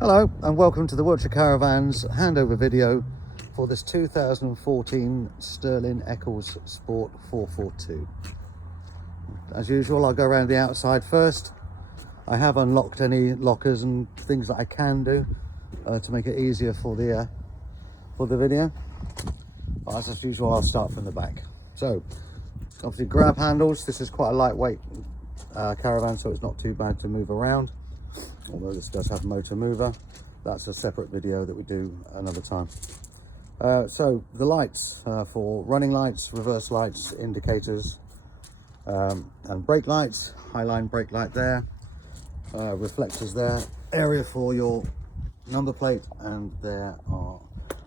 Hello and welcome to the Wiltshire Caravans handover video for this 2014 Sterling Eccles Sport 442. As usual, I'll go around the outside first. I have unlocked any lockers and things that I can do to make it easier for the video. But as usual, I'll start from the back. So obviously grab handles. This is quite a lightweight caravan, so it's not too bad to move around. Although this does have motor mover. That's a separate video that we do another time. So the lights for running lights, reverse lights, indicators, and brake lights. Highline brake light there, reflectors there, area for your number plate, and there are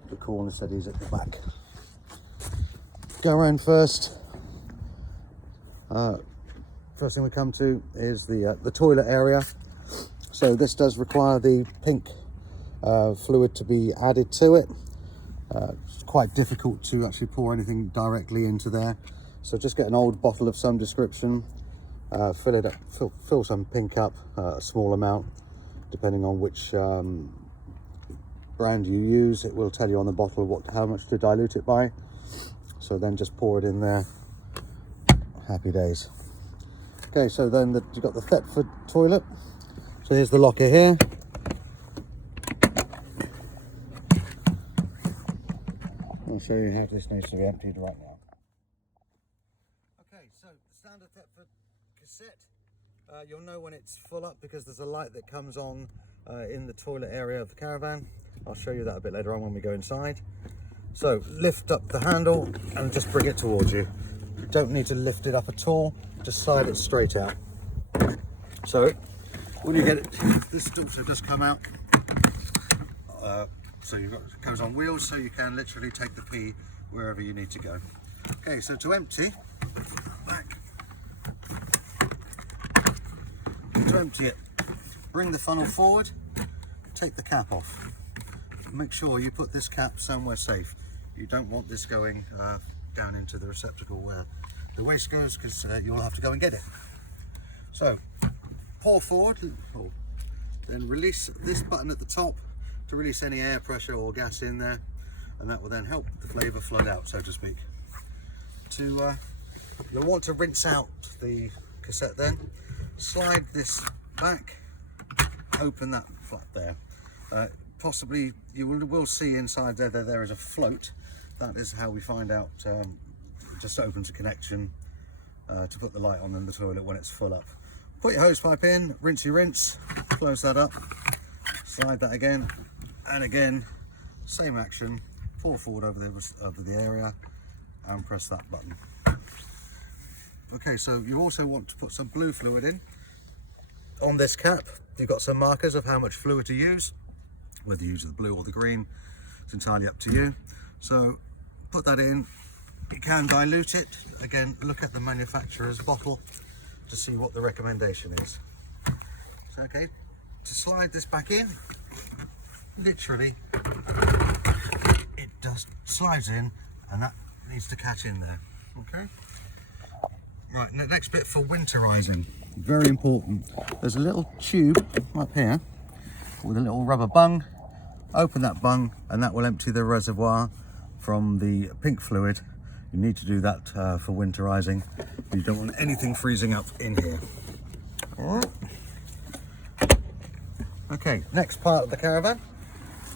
the corner steadies at the back. Go around first. First thing we come to is the toilet area. So this does require the pink fluid to be added to it. It's quite difficult to actually pour anything directly into there. So just get an old bottle of some description, fill it up, fill some pink up, a small amount, depending on which brand you use. It will tell you on the bottle how much to dilute it by. So then just pour it in there. Happy days. Okay, so then you've got the Thetford Toilet. So here's the locker here. I'll show you how this needs to be emptied right now. Okay, so the standard Thetford cassette, you'll know when it's full up because there's a light that comes on in the toilet area of the caravan. I'll show you that a bit later on when we go inside. So lift up the handle and just bring it towards you. You don't need to lift it up at all, just slide it straight out. So when you get it, this also does come out. So it goes on wheels, so you can literally take the pee wherever you need to go. Okay, so to empty, it, bring the funnel forward, take the cap off. Make sure you put this cap somewhere safe. You don't want this going down into the receptacle where the waste goes, because you'll have to go and get it. So pour forward, then release this button at the top to release any air pressure or gas in there, and that will then help the flavour flood out, so to speak. You'll want to rinse out the cassette then. Slide this back, open that flap there. Possibly you will see inside there is a float. That is how we find out, it just opens a connection to put the light on in the toilet when it's full up. Put your hose pipe in, rinse your rinse, close that up, slide that again, and again, same action, pour forward over the area and press that button. Okay, so you also want to put some blue fluid in. On this cap, you've got some markers of how much fluid to use, whether you use the blue or the green, it's entirely up to you. So put that in, you can dilute it. Again, look at the manufacturer's bottle to see what the recommendation is. So okay, to slide this back in, literally it just slides in, and that needs to catch in there. Okay, right, next bit for winterizing, very important. There's a little tube up here with a little rubber bung. Open that bung and that will empty the reservoir from the pink fluid. You need to do that for winterizing. You don't want anything freezing up in here. All right. Okay, next part of the caravan.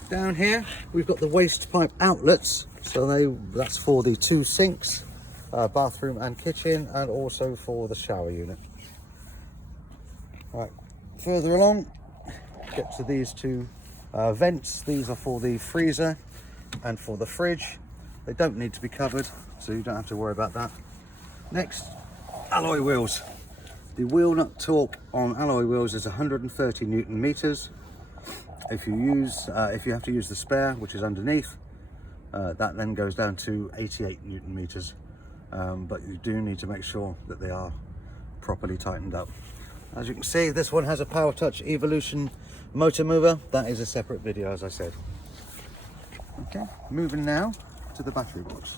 Down here, we've got the waste pipe outlets. So that's for the two sinks, bathroom and kitchen, and also for the shower unit. All right, further along, get to these two vents. These are for the freezer and for the fridge. They don't need to be covered, so you don't have to worry about that. Next, alloy wheels. The wheel nut torque on alloy wheels is 130 Newton meters. If you have to use the spare, which is underneath, that then goes down to 88 Newton meters. But you do need to make sure that they are properly tightened up. As you can see, this one has a Power Touch Evolution motor mover. That is a separate video, as I said. Okay, moving now to the battery box.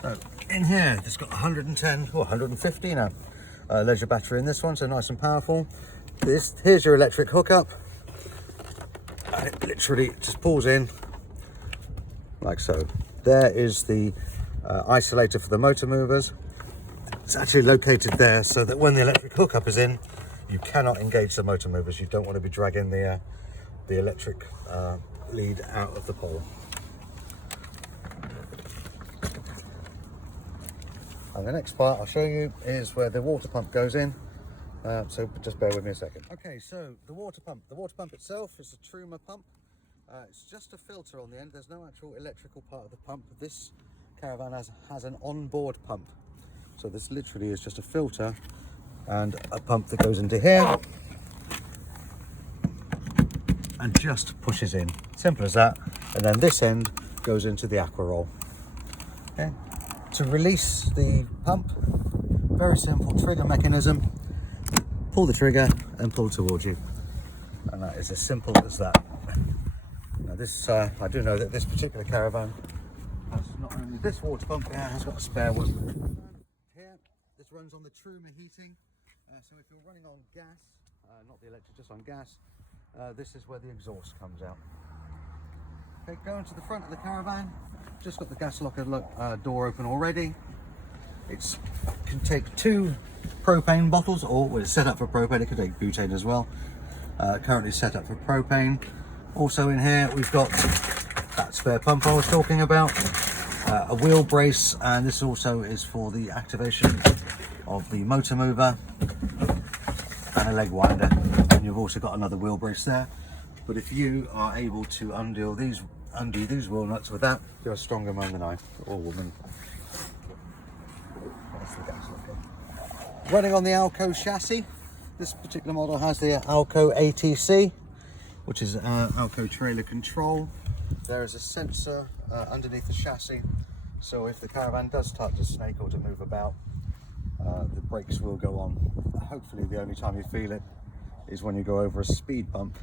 So in here, it's got 110 or 150 now leisure battery in this one, so nice and powerful. Here's your electric hookup. And it literally just pulls in like so. There is the isolator for the motor movers. It's actually located there so that when the electric hookup is in, you cannot engage the motor movers. You don't want to be dragging the electric lead out of the pole. And the next part I'll show you is where the water pump goes in. So just bear with me a second. Okay, so the water pump. The water pump itself is a Truma pump. It's just a filter on the end. There's no actual electrical part of the pump. This caravan has an onboard pump. So this literally is just a filter and a pump that goes into here and just pushes in. Simple as that. And then this end goes into the aqua roll. Okay. To release the pump, very simple trigger mechanism. Pull the trigger and pull towards you. And that is as simple as that. Now this, I do know that this particular caravan has not only this water pump, it has got a spare one. Here, this runs on the Truma Heating. So if you're running on gas, not the electric, just on gas, this is where the exhaust comes out. Okay, going to the front of the caravan, just got the gas locker door open already. It can take 2 propane bottles, or well, it's set up for propane, it could take butane as well. Currently set up for propane. Also in here we've got that spare pump I was talking about, a wheel brace, and this also is for the activation of the motor mover, and a leg winder. And you've also got another wheel brace there. But if you are able to undo these wheel nuts with that, you're a stronger man than I, or woman. That's the gas locker. Running on the Alco chassis. This particular model has the Alco ATC, which is Alco trailer control. There is a sensor underneath the chassis, so if the caravan does start to snake or to move about, the brakes will go on. Hopefully the only time you feel it is when you go over a speed bump.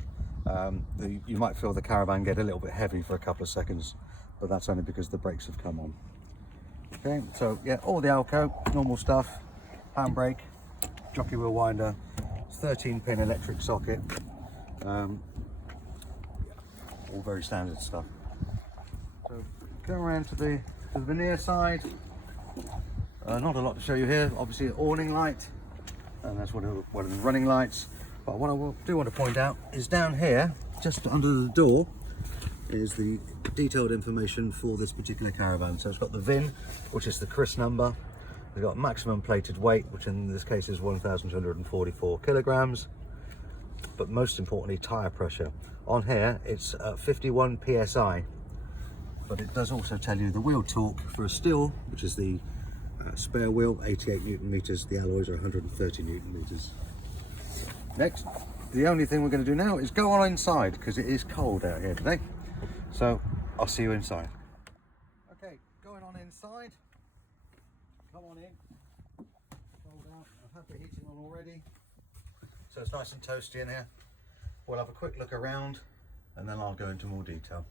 You might feel the caravan get a little bit heavy for a couple of seconds, but that's only because the brakes have come on. Okay, so yeah, all the Alco, normal stuff, handbrake, jockey wheel winder, 13-pin electric socket, all very standard stuff. So go around to the veneer side. Not a lot to show you here. Obviously, an awning light, and that's one of the running lights. But what I do want to point out is down here, just under the door, is the detailed information for this particular caravan. So it's got the VIN, which is the CRIS number. We've got maximum plated weight, which in this case is 1,244 kilograms. But most importantly, tyre pressure. On here, it's 51 psi. But it does also tell you the wheel torque for a still, which is the spare wheel, 88 Newton meters. The alloys are 130 Newton meters. Next, the only thing we're going to do now is go on inside, because it is cold out here today. So I'll see you inside. Okay, going on inside. Come on in. Cold out. I've had the heating on already, so it's nice and toasty in here. We'll have a quick look around, and then I'll go into more detail.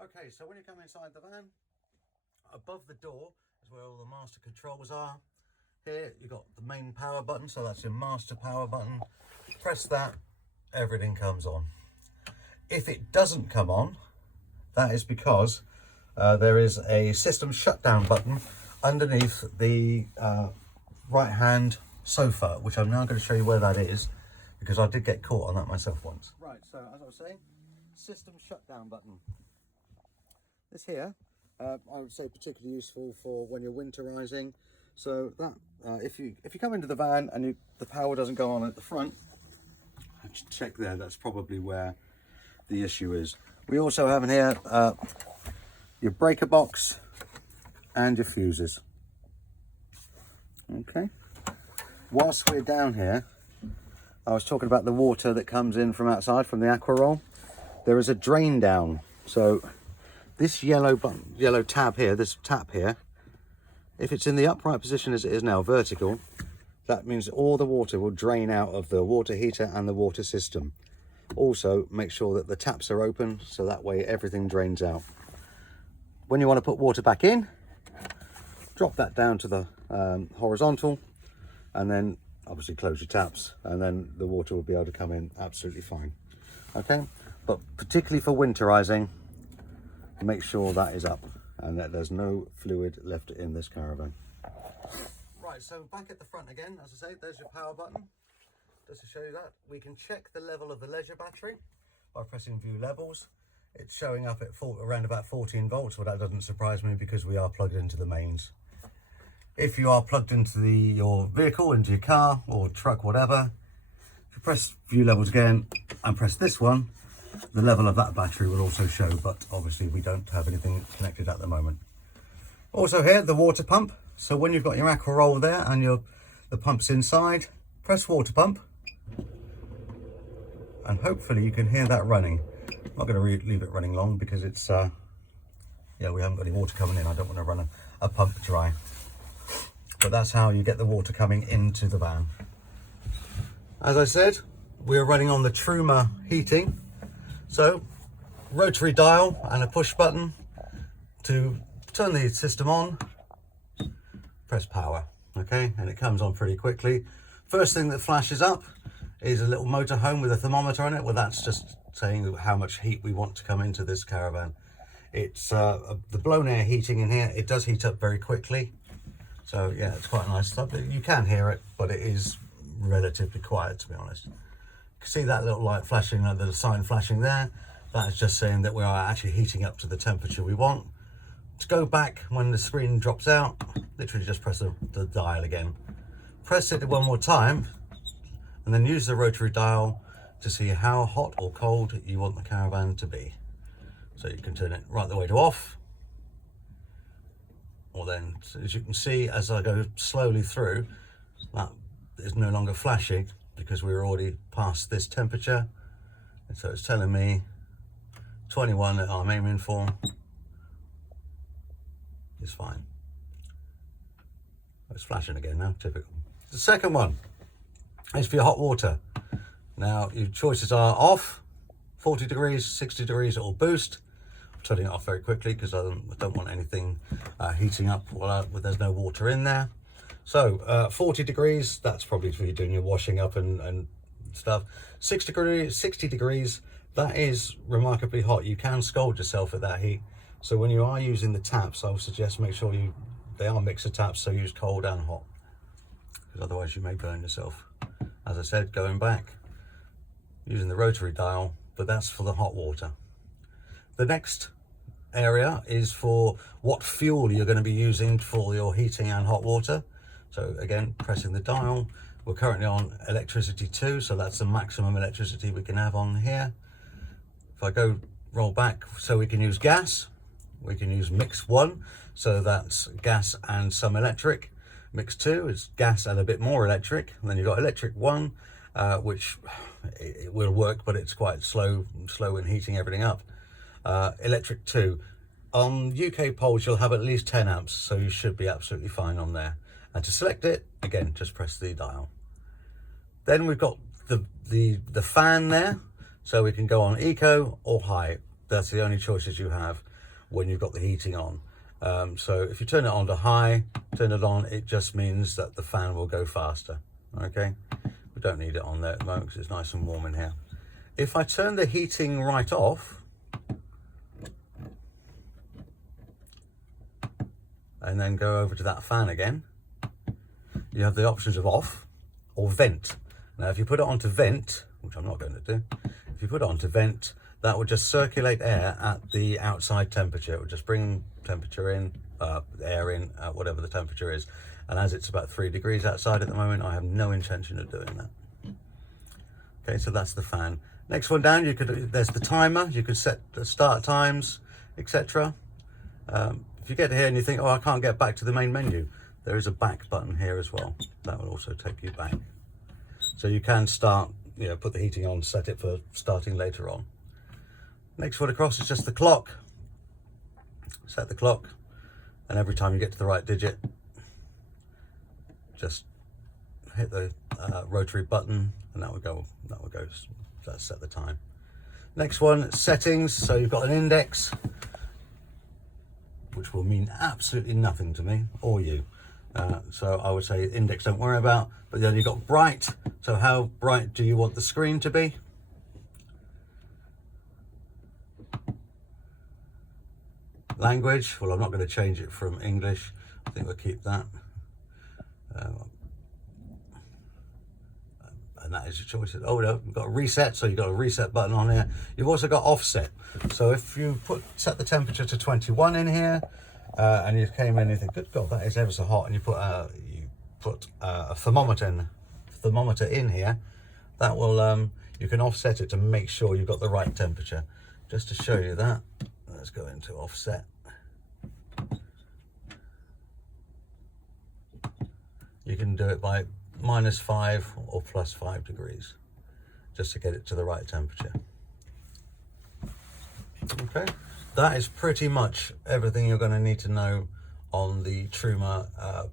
Okay, so when you come inside the van, above the door is where all the master controls are. Here you've got the main power button, so that's your master power button. Press that, everything comes on. If it doesn't come on, that is because there is a system shutdown button underneath the right hand sofa, which I'm now going to show you where that is, because I did get caught on that myself once. Right, so as I was saying, system shutdown button. This here, I would say particularly useful for when you're winterizing. So that if you come into the van and the power doesn't go on at the front, check there. That's probably where the issue is. We also have in here your breaker box and your fuses. Okay. Whilst we're down here, I was talking about the water that comes in from outside from the aqua roll. There is a drain down. So this yellow tab here, this tap here, If it's in the upright position as it is now, vertical, that means all the water will drain out of the water heater and the water system. Also, make sure that the taps are open, so that way everything drains out. When you want to put water back in, drop that down to the horizontal, and then obviously close your taps, and then the water will be able to come in absolutely fine. Okay, but particularly for winterizing, make sure that is up and that there's no fluid left in this caravan. Right, so back at the front again, as I say, there's your power button. Just to show you that, we can check the level of the leisure battery by pressing view levels. It's showing up at around about 14 volts, but that doesn't surprise me because we are plugged into the mains. If you are plugged into your vehicle, into your car or truck, whatever, if you press view levels again and press this one, the level of that battery will also show, but obviously we don't have anything connected at the moment. Also here, the water pump. So when you've got your aqua roll there and the pump's inside, press water pump, and hopefully you can hear that running. I'm not going to leave it running long because it's, yeah, we haven't got any water coming in. I don't want to run a pump dry. But that's how you get the water coming into the van. As I said, we're running on the Truma Heating. So, rotary dial and a push button to turn the system on. Press power, okay, and it comes on pretty quickly. First thing that flashes up is a little motorhome with a thermometer on it. Well, that's just saying how much heat we want to come into this caravan. It's the blown air heating in here. It does heat up very quickly. So yeah, it's quite nice stuff. You can hear it, but it is relatively quiet, to be honest. You can see that little light flashing, the sign flashing there. That is just saying that we are actually heating up to the temperature we want. To go back when the screen drops out, literally just press the dial again. Press it one more time, and then use the rotary dial to see how hot or cold you want the caravan to be. So you can turn it right the way to off, or then, as you can see, as I go slowly through, that is no longer flashing because we're already past this temperature. And so it's telling me 21 that I'm aiming for is fine. It's flashing again now, typical. The second one is for your hot water. Now your choices are off, 40 degrees, 60 degrees, or boost. I'm turning it off very quickly because I don't want anything heating up while there's no water in there. So 40 degrees, that's probably for you doing your washing up and stuff. 60 degrees, that is remarkably hot. You can scald yourself at that heat. So when you are using the taps, I would suggest make sure they are mixer taps, so use cold and hot, because otherwise you may burn yourself. As I said, going back, using the rotary dial, but that's for the hot water. The next area is for what fuel you're going to be using for your heating and hot water. So again, pressing the dial. We're currently on electricity 2, so that's the maximum electricity we can have on here. If I go roll back, so we can use gas. We can use mix 1, so that's gas and some electric. Mix 2 is gas and a bit more electric. And then you've got electric 1, which it will work, but it's quite slow in heating everything up. Electric 2. On UK poles, you'll have at least 10 amps, so you should be absolutely fine on there. And to select it, again, just press the dial. Then we've got the fan there, so we can go on eco or high. That's the only choices you have when you've got the heating on. So if you turn it on to high, turn it on, it just means that the fan will go faster, okay? We don't need it on there at the moment because it's nice and warm in here. If I turn the heating right off, and then go over to that fan again, you have the options of off or vent. Now if you put it onto vent, which I'm not going to do, if you put it onto vent, that will just circulate air at the outside temperature. It will just bring temperature in, air in at whatever the temperature is. And as it's about 3 degrees outside at the moment, I have no intention of doing that. Okay, so that's the fan. Next one down, there's the timer. You could set the start times, etc. If you get here and you think, oh, I can't get back to the main menu, there is a back button here as well. That will also take you back. So you can start, put the heating on, set it for starting later on. Next one across is just the clock. Set the clock, and every time you get to the right digit, just hit the rotary button, and that will go set the time. Next one, settings. So you've got an index, which will mean absolutely nothing to me or you. So I would say index don't worry about, but then you've got bright. So how bright do you want the screen to be? Language, well, I'm not going to change it from English. I think we'll keep that. And that is your choice. Oh no, you've got a reset, so you've got a reset button on here. You've also got offset. So if you set the temperature to 21 in here, and you came in and you think, good God, that is ever so hot, and you put a thermometer in here, that will you can offset it to make sure you've got the right temperature. Just to show you that, let's go into offset. You can do it by -5 or +5 degrees, just to get it to the right temperature. Okay, that is pretty much everything you're going to need to know on the Truma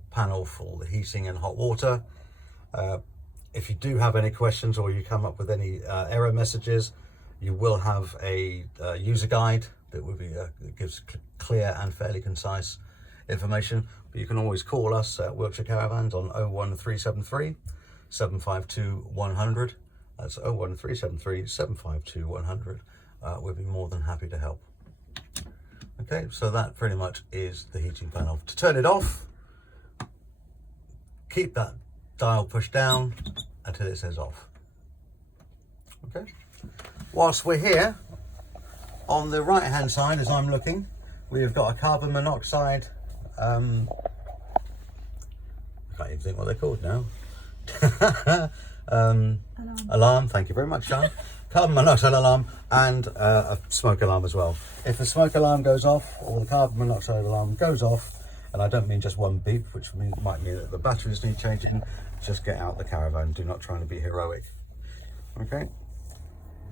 panel for the heating and hot water. If you do have any questions or you come up with any error messages, you will have a user guide that will be that gives clear and fairly concise information. But you can always call us at Wiltshire Caravans on 01373 752 100. That's 01373 752 100. We'll be more than happy to help. Okay, so that pretty much is the heating panel. To turn it off, keep that dial pushed down until it says off. Okay. Whilst we're here, on the right hand side, as I'm looking, we've got a carbon monoxide. I can't even think what they're called now. Alarm. Thank you very much, Sean. Carbon monoxide alarm and a smoke alarm as well. If the smoke alarm goes off or the carbon monoxide alarm goes off, and I don't mean just one beep, which might mean that the batteries need changing, just get out the caravan. Do not try to be heroic. Okay.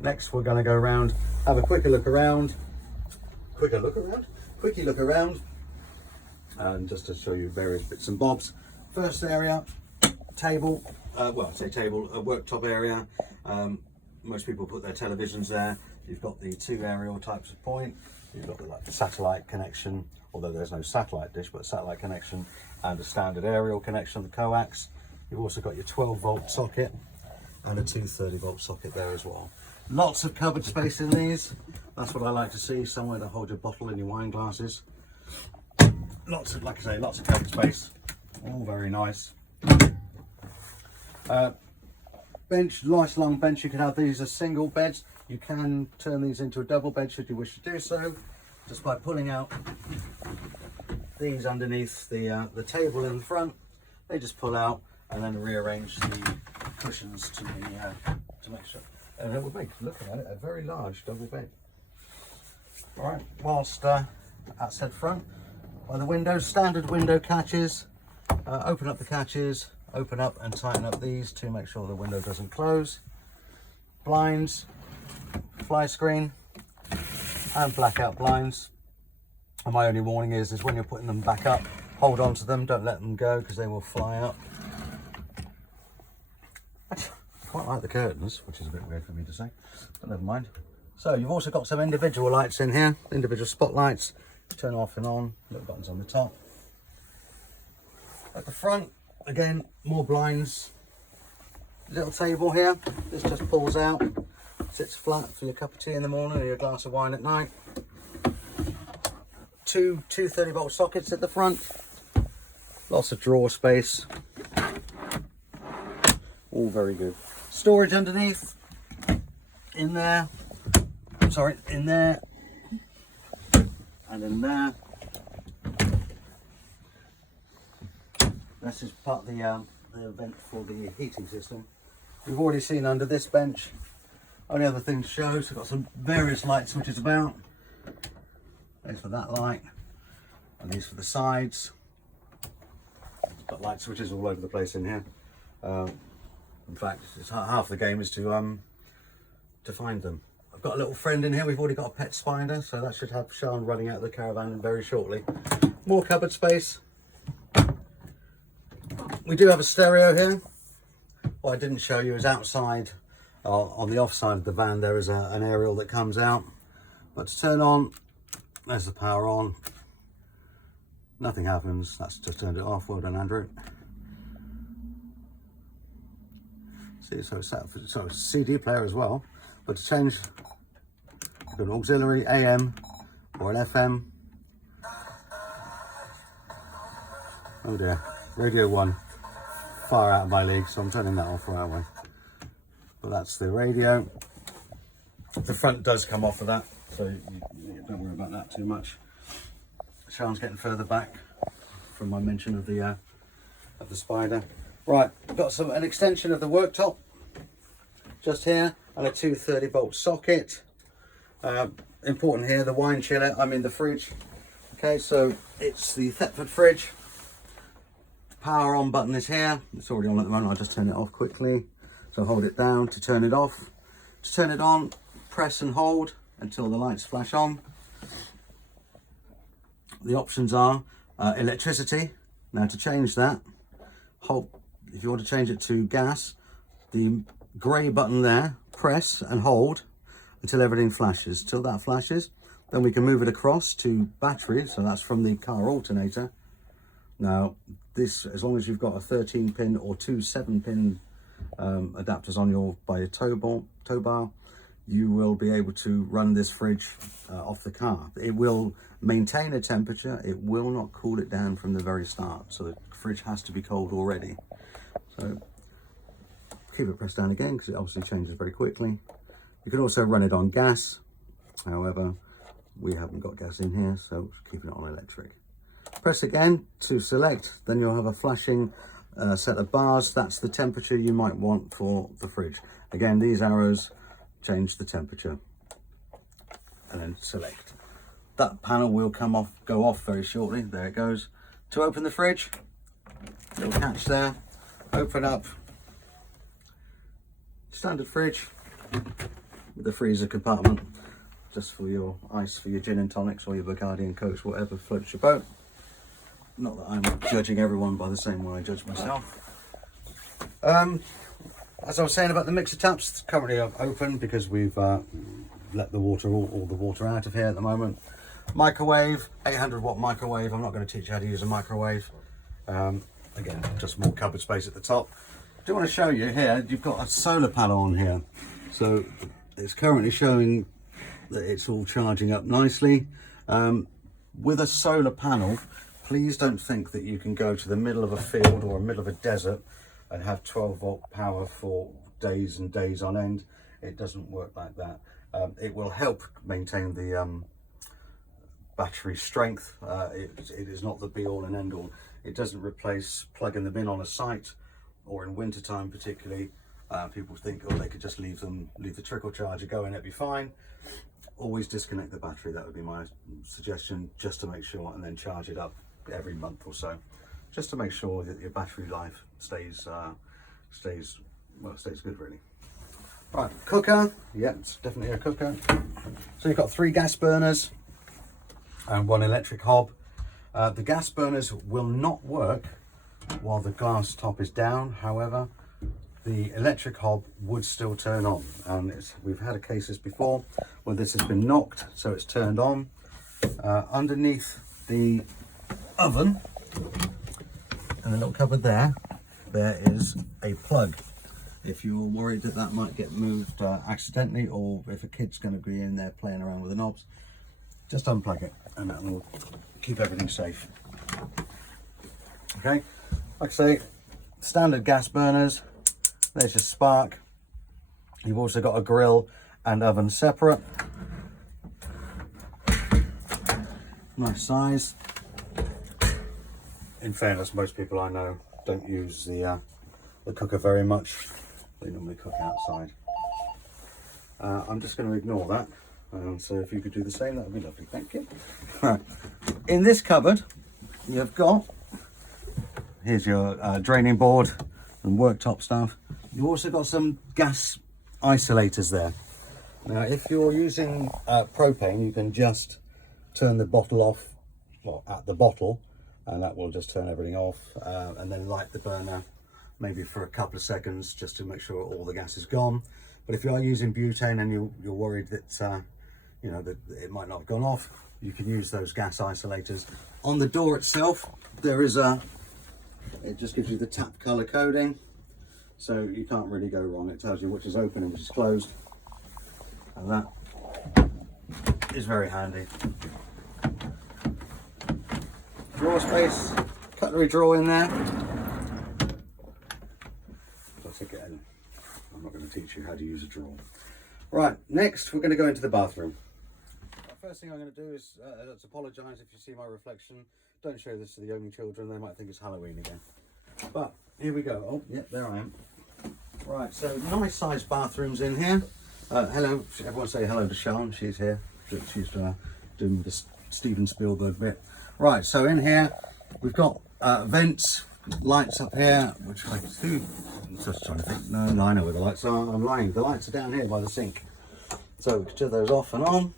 Next, we're going to go around, have a quickie look around, and just to show you various bits and bobs. First area, table. Well, I say table, a worktop area. Most people put their televisions there. You've got the 2 aerial types of point. You've got the satellite connection, although there's no satellite dish, but satellite connection and a standard aerial connection, the coax. You've also got your 12-volt socket and a 230-volt socket there as well. Lots of cupboard space in these. That's what I like to see, somewhere to hold your bottle and your wine glasses. Lots of, like I say, lots of cupboard space. All very nice. Bench, nice long bench. You can have these as single beds. You can turn these into a double bed should you wish to do so, just by pulling out these underneath the table in the front. They just pull out and then rearrange the cushions to make sure. And it will make, looking at it, a very large double bed. All right. Whilst at said front, by the windows, standard window catches. Open up the catches. Open up and tighten up these to make sure the window doesn't close. Blinds, fly screen, and blackout blinds. And my only warning is when you're putting them back up, hold on to them, don't let them go because they will fly up. I quite like the curtains, which is a bit weird for me to say, but never mind. So you've also got some individual lights in here, individual spotlights, turn off and on, little buttons on the top. At the front, again, more blinds. Little table here, this just pulls out, sits flat for your cup of tea in the morning or your glass of wine at night. Two 230-volt sockets at the front, lots of drawer space, all very good. Storage underneath, in there, in there, and in there. This is part of the vent for the heating system. We've already seen under this bench. Only other thing to show, so we've got some various light switches about. There's for that light, and these for the sides. Got light switches all over the place in here. In fact, it's half the game is to find them. I've got a little friend in here. We've already got a pet spider, so that should have Sean running out of the caravan very shortly. More cupboard space. We do have a stereo here. What I didn't show you is outside, on the off side of the van, there is an aerial that comes out. But to turn on, there's the power on. Nothing happens. That's just turned it off. Well done, Andrew. See, so it's set for, so it's a CD player as well. But to change, you've got an auxiliary AM or an FM. Oh dear, Radio 1, far out of my league, so I'm turning that off right away. But that's the radio. The front does come off of that, so you don't worry about that too much. Sean's getting further back from my mention of the spider. Right, we've got an extension of the worktop just here, and a 230-volt socket. Important here, the wine chiller, the fridge. Okay, so it's the Thetford Fridge. Power on button is here. It's already on at the moment. I'll just turn it off quickly. So hold it down to turn it off. To turn it on, press and hold until the lights flash on. The options are electricity. Now to change that, hold. If you want to change it to gas, the grey button there, press and hold until everything flashes. Till that flashes, then we can move it across to battery. So that's from the car alternator. Now this, as long as you've got a 13-pin or two 7-pin adapters on by your tow bar, you will be able to run this fridge off the car. It will maintain a temperature. It will not cool it down from the very start. So the fridge has to be cold already. So keep it pressed down again because it obviously changes very quickly. You can also run it on gas. However, we haven't got gas in here, so keeping it on electric. Press again to select, then you'll have a flashing set of bars. That's the temperature you might want for the fridge. Again, these arrows change the temperature, and then select. That panel will go off very shortly. There it goes. To open the fridge, little catch there. Open up. Standard fridge with the freezer compartment, just for your ice, for your gin and tonics, or your Bacardi and Cokes, whatever floats your boat. Not that I'm judging everyone by the same way I judge myself. As I was saying about the mixer taps, it's currently open because we've let the water, all the water out of here at the moment. Microwave, 800-watt microwave. I'm not going to teach you how to use a microwave. Again, just more cupboard space at the top. I do want to show you here, you've got a solar panel on here. So it's currently showing that it's all charging up nicely. With a solar panel, please don't think that you can go to the middle of a field or a middle of a desert and have 12-volt power for days and days on end. It doesn't work like that. It will help maintain the battery strength. It is not the be-all and end-all. It doesn't replace plugging them in on a site, or in winter time particularly. People think, oh, they could just leave the trickle charger going, it'd be fine. Always disconnect the battery. That would be my suggestion, just to make sure, and then charge it up every month or so, just to make sure that your battery life stays good, really. Right, cooker. Yeah, it's definitely a cooker. So you've got 3 gas burners and 1 electric hob. The gas burners will not work while the glass top is down. However, the electric hob would still turn on, and we've had cases before where this has been knocked, so it's turned on. Underneath the oven, and the little cupboard there is a plug. If you're worried that that might get moved accidentally, or if a kid's going to be in there playing around with the knobs, just unplug it, and that will keep everything safe. Okay, like I say, standard gas burners. There's your spark. You've also got a grill and oven separate. Nice size. In fairness, most people I know don't use the cooker very much. They normally cook outside. I'm just going to ignore that. So if you could do the same, that would be lovely. Thank you. Right. In this cupboard, you've got, here's your draining board and worktop stuff. You've also got some gas isolators there. Now, if you're using propane, you can just turn the bottle off, well, at the bottle, and that will just turn everything off, and then light the burner maybe for a couple of seconds just to make sure all the gas is gone. But if you are using butane and you're worried that you know that it might not have gone off, you can use those gas isolators. On the door itself there is it just gives you the tap color coding, so you can't really go wrong. It tells you which is open and which is closed, and that is very handy. Drawer space, cutlery drawer in there. But again, I'm not going to teach you how to use a drawer. Right, next we're going to go into the bathroom. First thing I'm going to do is let's apologise if you see my reflection. Don't show this to the young children, they might think it's Halloween again. But here we go. Oh, yep, there I am. Right, so nice sized bathrooms in here. Hello, everyone say hello to Sean, she's here. She's doing the Steven Spielberg bit. Right, so in here we've got vents, lights up here, which I do. I'm just trying to think. No, I know where the lights are. I'm lying. The lights are down here by the sink. So we can turn those off and on.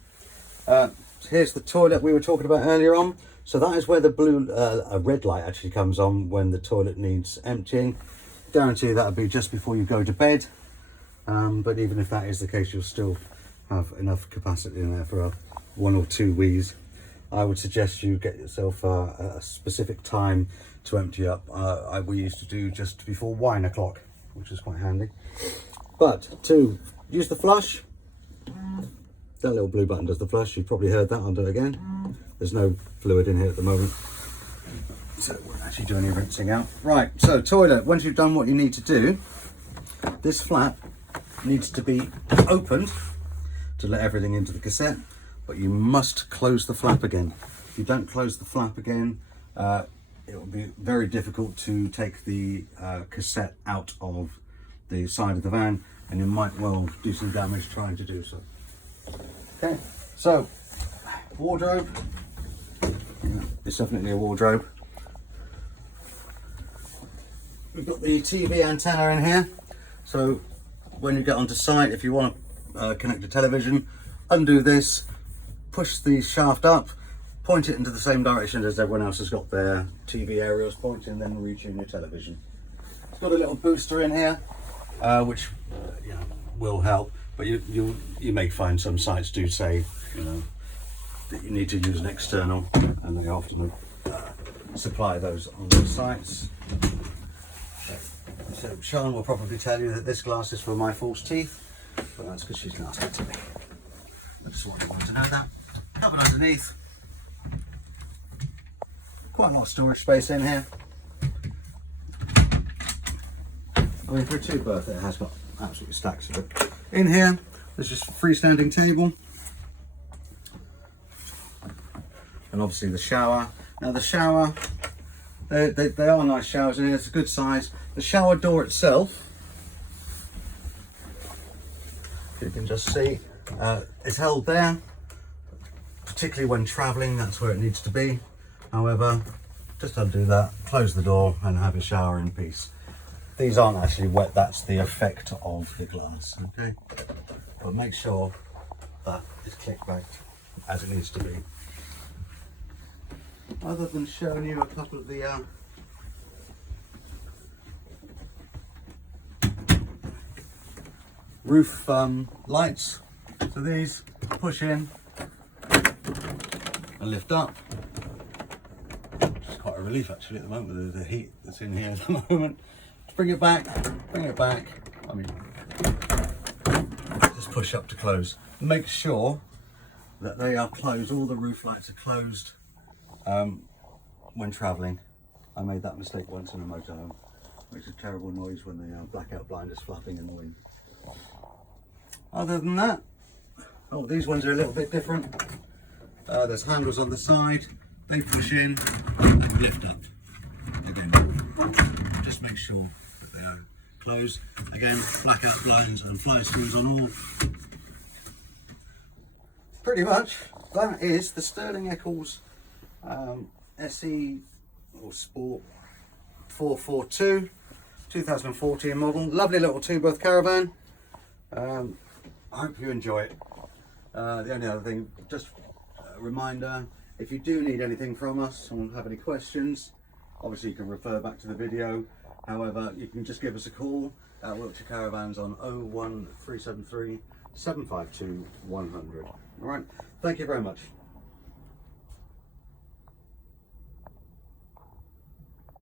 Here's the toilet we were talking about earlier on. So that is where the blue, a red light actually comes on when the toilet needs emptying. Guarantee that'll be just before you go to bed. But even if that is the case, you'll still have enough capacity in there for 1 or 2 wees. I would suggest you get yourself a specific time to empty up. We used to do just before wine o'clock, which is quite handy. But to use the flush, that little blue button does the flush. You've probably heard that. I'll do it again. There's no fluid in here at the moment, so it won't actually do any rinsing out. Right, so toilet, once you've done what you need to do, this flap needs to be opened to let everything into the cassette, but you must close the flap again. If you don't close the flap again, it will be very difficult to take the cassette out of the side of the van, and you might well do some damage trying to do so. Okay, so wardrobe. It's definitely a wardrobe. We've got the TV antenna in here, so when you get onto site, if you want to connect a television, undo this, push the shaft up, point it into the same direction as everyone else has got their TV aerials pointing, then retune your television. It's got a little booster in here, which you know, will help, but you may find some sites do say, you know, that you need to use an external, and they often supply those on the sites. So Sean will probably tell you that this glass is for my false teeth, but that's because she's nasty to me. I just want everyone to know that. Covered underneath. Quite a lot of storage space in here. I mean, for a two-berth it has got absolutely stacks of it. In here, there's just a freestanding table. And obviously the shower. Now the shower, they are nice showers in here, it's a good size. The shower door itself, if you can just see, is held there, particularly when travelling, that's where it needs to be. However, just undo that, close the door and have a shower in peace. These aren't actually wet, that's the effect of the glass, okay? But make sure that it's clicked back as it needs to be. Other than showing you a couple of the roof lights, so these push in and lift up. It's quite a relief actually at the moment with the heat that's in here at the moment. To bring it back, I mean, just push up to close. Make sure that they are closed, all the roof lights are closed when travelling. I made that mistake once in a motorhome. Makes a terrible noise when the blackout blind is flapping in the wind. Other than that, oh, these ones are a little bit different. There's handles on the side, they push in and lift up. Again, just make sure that they are closed. Again, blackout blinds and fly screens on all. Pretty much, that is the Sterling Eccles SE or Sport 442, 2014 model. Lovely little two-berth caravan. I hope you enjoy it. The only other thing, just a reminder, If you do need anything from us or have any questions, obviously you can refer back to the video. However, you can just give us a call at Wiltshire Caravans on 01373 752 100. All right, thank you very much.